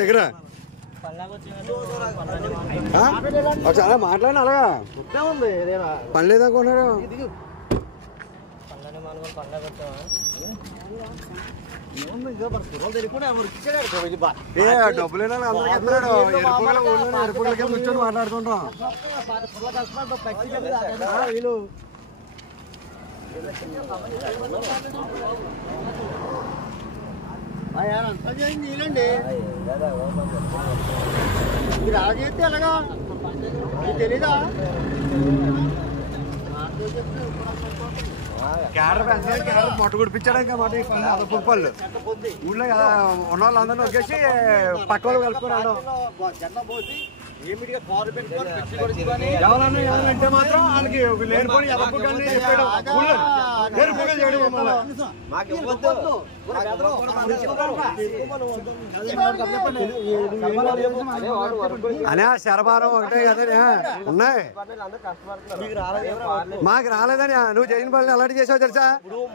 దగ్గర చాలా మాట్లాడిన అలాగా పని లేదనుకున్నాడు. డబ్బులు అందరికీ కూర్చొని మాట్లాడుకుంటాం. నీళ్ళండి మీరు అలా చేస్తే అలాగా తెలీదా? క్యారెట్ మొట్ట కుడిపించాడు ఇంకా మాట పుప్పళ్ళు ఊళ్ళో ఉన్న వాళ్ళందరినీ వచ్చేసి పక్క వాళ్ళు కలుపుకున్నాడు. ఎవరంటే మాత్రం వాళ్ళకి లేనిపోయి అనే శరభారం ఒకటే కదా ఉన్నాయి. మాకు రాలేదని నువ్వు చేసిన పనులు ఎలాంటి చేసావు తెలుసా?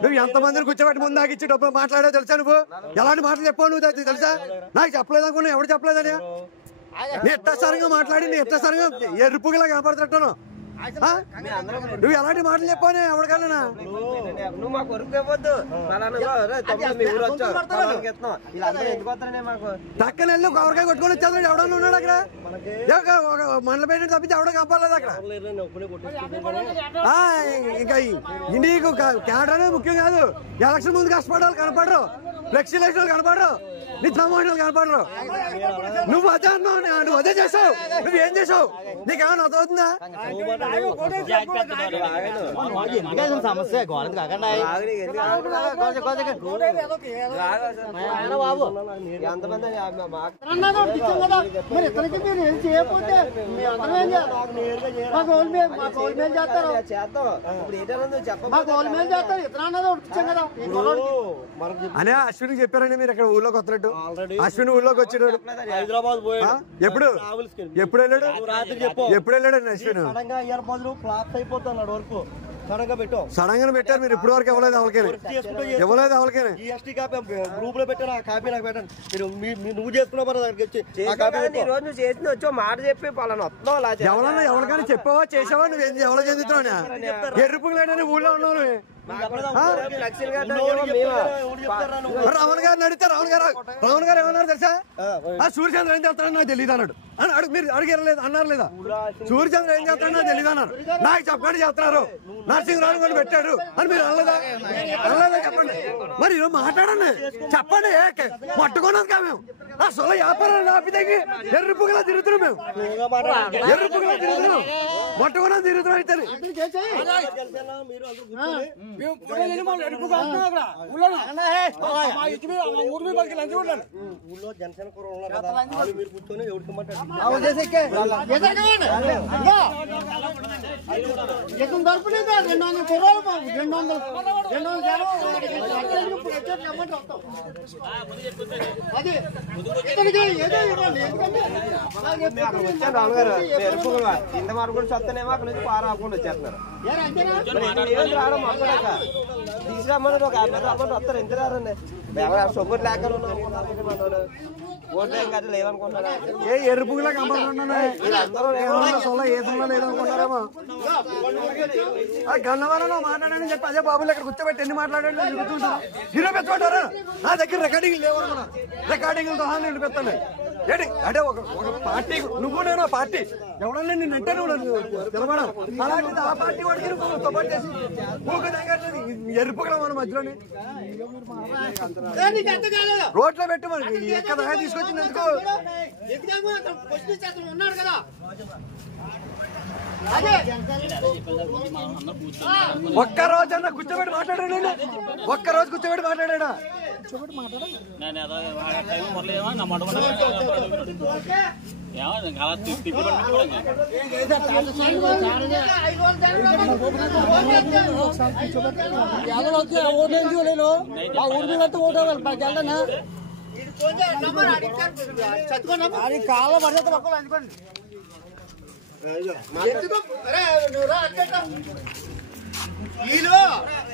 నువ్వు ఎంతమందిని కూర్చోబెట్టి ముందు దాకా ఇచ్చి డబ్బులు మాట్లాడావు తెలుసా? నువ్వు ఎలాంటి మాటలు చెప్పావు నువ్వు తెలుసా? నాకు చెప్పలేదు అనుకున్నా. ఎవరు చెప్పలేదని నీ ఎట్టసరంగా మాట్లాడి నీ ఎట్టసరంగా ఎరుపుగా కనపడుతున్నట్టు నువ్వు ఎలాంటి మాటలు చెప్పావు ఎవరికన్నా? పక్కన వెళ్ళి కొబ్బరికాయ కొట్టుకొని వచ్చేది ఎవడన్నా ఉన్నాడు అక్కడ? మండల పేట తప్పించి ఎవడో కంపలేదు అక్కడ. ఇంకా ఇండియాకు క్యాడర్ అనేది ముఖ్యం కాదు. ఎలక్షన్ ముందు కష్టపడాలి కనపడరు, ఫ్లెక్సీ ఎలక్షన్ కనపడరు, నిత్యమోహన్లు కనపడరు. నువ్వు అదే అన్నావు, నువ్వు అదే చేసావు. నువ్వేం చేసావు? నీకేమైనా అర్థమవుతుందా? సమస్య అనే అశ్విని చెప్పారండి మీరు ఇక్కడ ఊళ్ళోకి వస్తున్నట్టు. అశ్విని ఊళ్ళోకి వచ్చాడు. హైదరాబాద్ ఎప్పుడు ఎప్పుడు వెళ్ళాడు? ఎప్పుడు వెళ్ళాడు అశ్విన్? సడన్ గా పెట్టారు మీరు. ఇప్పుడు వరకు ఇవ్వలేదు ఎవరికైనా, ఇవ్వలేదు ఎవరికైనా. గ్రూప్ లో పెట్టారు ఆ కాపీ నాకు పెట్టండి. నువ్వు చేసుకున్నావు వచ్చి మాట చెప్పి ఎవరన్నా ఎవరికైనా చెప్పావా చేసావా? నువ్వు ఎవరో చెందుతున్నావు ఎరుపు లేడని ఊళ్ళో ఉన్నావు. రావణ్ గారిని అడిగితే రావణ్ గారు ఏమన్నారు తెలుసా? సూర్యచంద్ర ఏం చేస్తాడని నాకు తెలియదు అన్నాడు. మీరు అడిగారు అన్నారు లేదా? సూర్యచంద్ర ఏం చేస్తాడని నాకు తెలియదు అన్నారు. నాకు చెప్పండి చేస్తున్నారు. నరసింహరావు గారు పెట్టాడు అని మీరు అనలేదా? అనలేదా చెప్పండి. మరి మాట్లాడండి, చెప్పండి. పట్టుకున్నది కా మేము అసలు వ్యాపారాన్ని ఆపి తగ్గి ఎర్రపుగా తిరుగుతున్నాం. మేము ఎర్రపుగా తిరుగుతున్నాం, పట్టుకున్నది తిరుగుతున్నాం. అయితే ఇంత మార్పు కూడా వస్తానేమో అక్కడ నుంచి పారాకుండా వచ్చేస్తున్నారు. తీసుకురమ్మని ఒక 50 వస్తారు. ఎంత రాదండి సొమ్మురు లేక ఓట్లు ఏం కదా లేవనుకుంటారా? ఏ ఎరుపులా కనపడుతున్నాను లేదనుకుంటారేమో. గన్నవరంలో మాట్లాడని చెప్పి అదే బాబులు ఇక్కడ కూర్చోబెట్టి ఎన్ని మాట్లాడండి నిరూపించుకుంటారా? నా దగ్గర రికార్డింగ్ లేవనుకున్నా. రికార్డింగ్ తో నిరూపిస్తాను ఏంటి అంటే ఒక పార్టీ నువ్వు నేను పార్టీ ఎవడన్నా నిన్ను అంటే తెలవడం అలాంటిది ఆ పార్టీ వాడికి సపోర్ట్ చేసి ఎరుపుగా మన మధ్యలోని రోడ్లో పెట్టి మనకి ఎక్కడ దాకా తీసుకొచ్చింది ఎందుకు? ఉన్నాడు కదా ఒక్క రోజన్నా కూర్చోబెట్టి మాట్లాడాడు. ఒక్క రోజు కూర్చోబెట్టి మాట్లాడా? కాళ్ళ పడితే పక్కన అనుకోండి. వీళ్ళు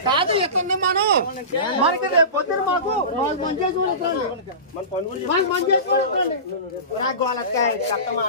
కాదు ఇతన్ని మనం మనకి రేపు పొద్దున మాకు మంచి చేసి కూడా ఇస్తాండి మంచి చేసి కూడా ఇస్తాండి గోలక్కాయ కట్టమా